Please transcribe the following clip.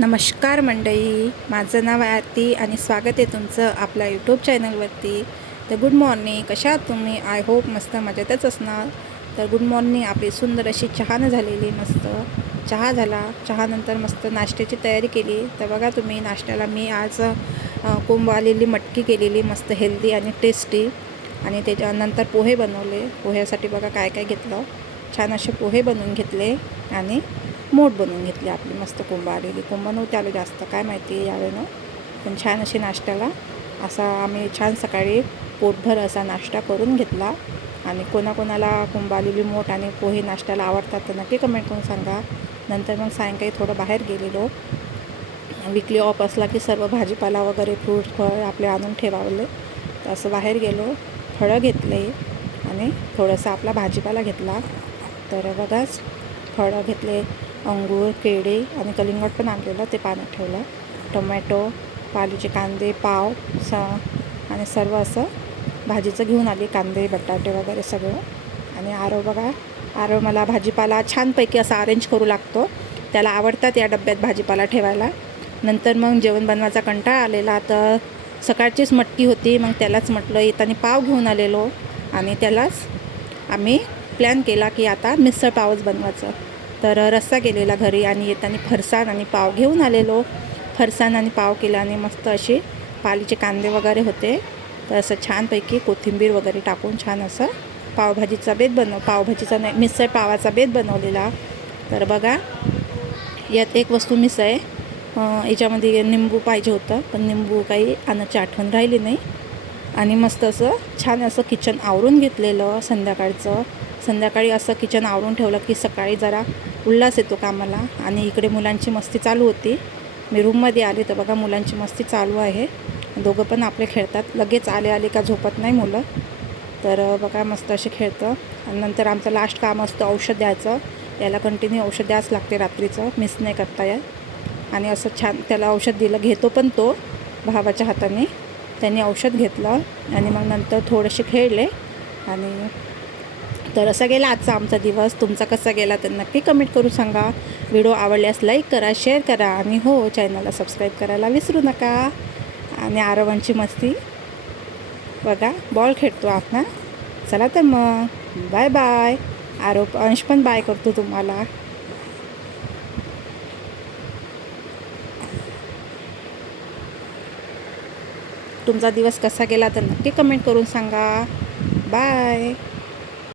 नमस्कार मंडळी. माझं नाव आहे आरती आणि स्वागत आहे तुमचं आपल्या यूट्यूब चॅनलवरती तर गुड मॉर्निंग कशा तुम्ही? आय होप मस्त मजेतच असणार. तर गुड मॉर्निंग आपली सुंदर अशी चहानं झालेली मस्त. चहा झाला. चहानंतर मस्त नाश्त्याची तयारी केली. तर बघा तुम्ही नाश्त्याला मी आज कोंब आलेली मटकी केलेली मस्त हेल्दी आणि टेस्टी आणि त्याच्यानंतर पोहे बनवले. पोह्यासाठी बघा काय काय घेतलं. छान असे पोहे बनवून घेतले. आणि मोठ बनवून घेतली आपली मस्त कोंब आलेली. कोंब नव्हते आले जास्त काय माहिती यावेळेनं पण छान अशी नाश्त्याला असा आम्ही छान सकाळी पोटभर असा नाश्ता करून घेतला. आणि कोणाकोणाला कोंब आलेली मोठ आणि पोहे नाश्त्याला आवडतात तर नक्की कमेंट करून सांगा. नंतर मग सायंकाळी थोडं बाहेर गेलेलो. विकली ऑफ असला की सर्व भाजीपाला वगैरे फ्रूट फळ आपले आणून ठेवावले. तर असं बाहेर गेलो फळं घेतले आणि थोडंसं आपला भाजीपाला घेतला. तर बघाच फळं घेतले. अंगूर केळी आणि कलिंगड पण आणलेलं ते पाण्यात ठेवलं. टोमॅटो पालीचे कांदे पाव स आणि सर्व असं भाजीचं घेऊन आली कांदे बटाटे वगैरे सगळं. आणि आरव बघा आरव मला भाजीपाला छानपैकी असा अरेंज करू लागतो. त्याला आवडतात या डब्यात भाजीपाला ठेवायला. नंतर मग जेवण बनवायचा कंटाळा आलेला तर सकाळचीच मटकी होती मग त्यालाच म्हटलं येताना पाव घेऊन आलेलो. आणि त्यालाच आम्ही प्लॅन केला की आता मिसळ पावच बनवायचं. तर रस्सा केलेला घरी आणि येताना फरसाण आणि पाव घेऊन आलेलो. फरसाण आणि पाव केला आणि मस्त असे पालीचे कांदे वगैरे होते. तर असं छानपैकी कोथिंबीर वगैरे टाकून छान असं पावभाजीचा बेत बनव पावभाजीचा नाही मिसळ पावाचा बेत बनवलेला. तर बघा यात एक वस्तू मिस आहे. याच्यामध्ये निंबू पाहिजे होतं पण निंबू काही आणायची आठवण राहिली नाही. आणि मस्त असं छान असं किचन आवरून घेतलेलं संध्याकाळचं. संध्याकाळी असं किचन आवरून ठेवलं की सकाळी जरा उल्हास येतो कामाला. आणि इकडे मुलांची मस्ती चालू होती. मी रूममध्ये आले तर बघा मुलांची मस्ती चालू आहे. दोघं पण आपले खेळतात. लगेच आले आले का झोपत नाही मुलं. तर बघा मस्त असे खेळतं. आणि नंतर आमचं लास्ट काम असतं औषध द्यायचं. याला कंटिन्यू औषध द्यावंच लागते रात्रीचं. मिस नाही करता येत. आणि असं छान त्याला औषध दिलं. घेतो पण तो भावाच्या हाताने. त्यांनी औषध घेतलं आणि मग नंतर थोडेसे खेळले. आणि तर असा गेला आजचा आमचा दिवस. तुमचा कसा गेला तर नक्की कमेंट करू सांगा. व्हिडिओ आवडल्यास लाईक करा शेअर करा आणि हो चॅनलला सबस्क्राईब करायला विसरू नका. आणि आरवांची मस्ती. बघा बॉल खेळतो आपण. चला तर मग. बाय बाय आरोप अंश पण बाय करतो तुम्हाला. तुमचा दिवस कसा गेला तर नक्की कमेंट करून सांगा. बाय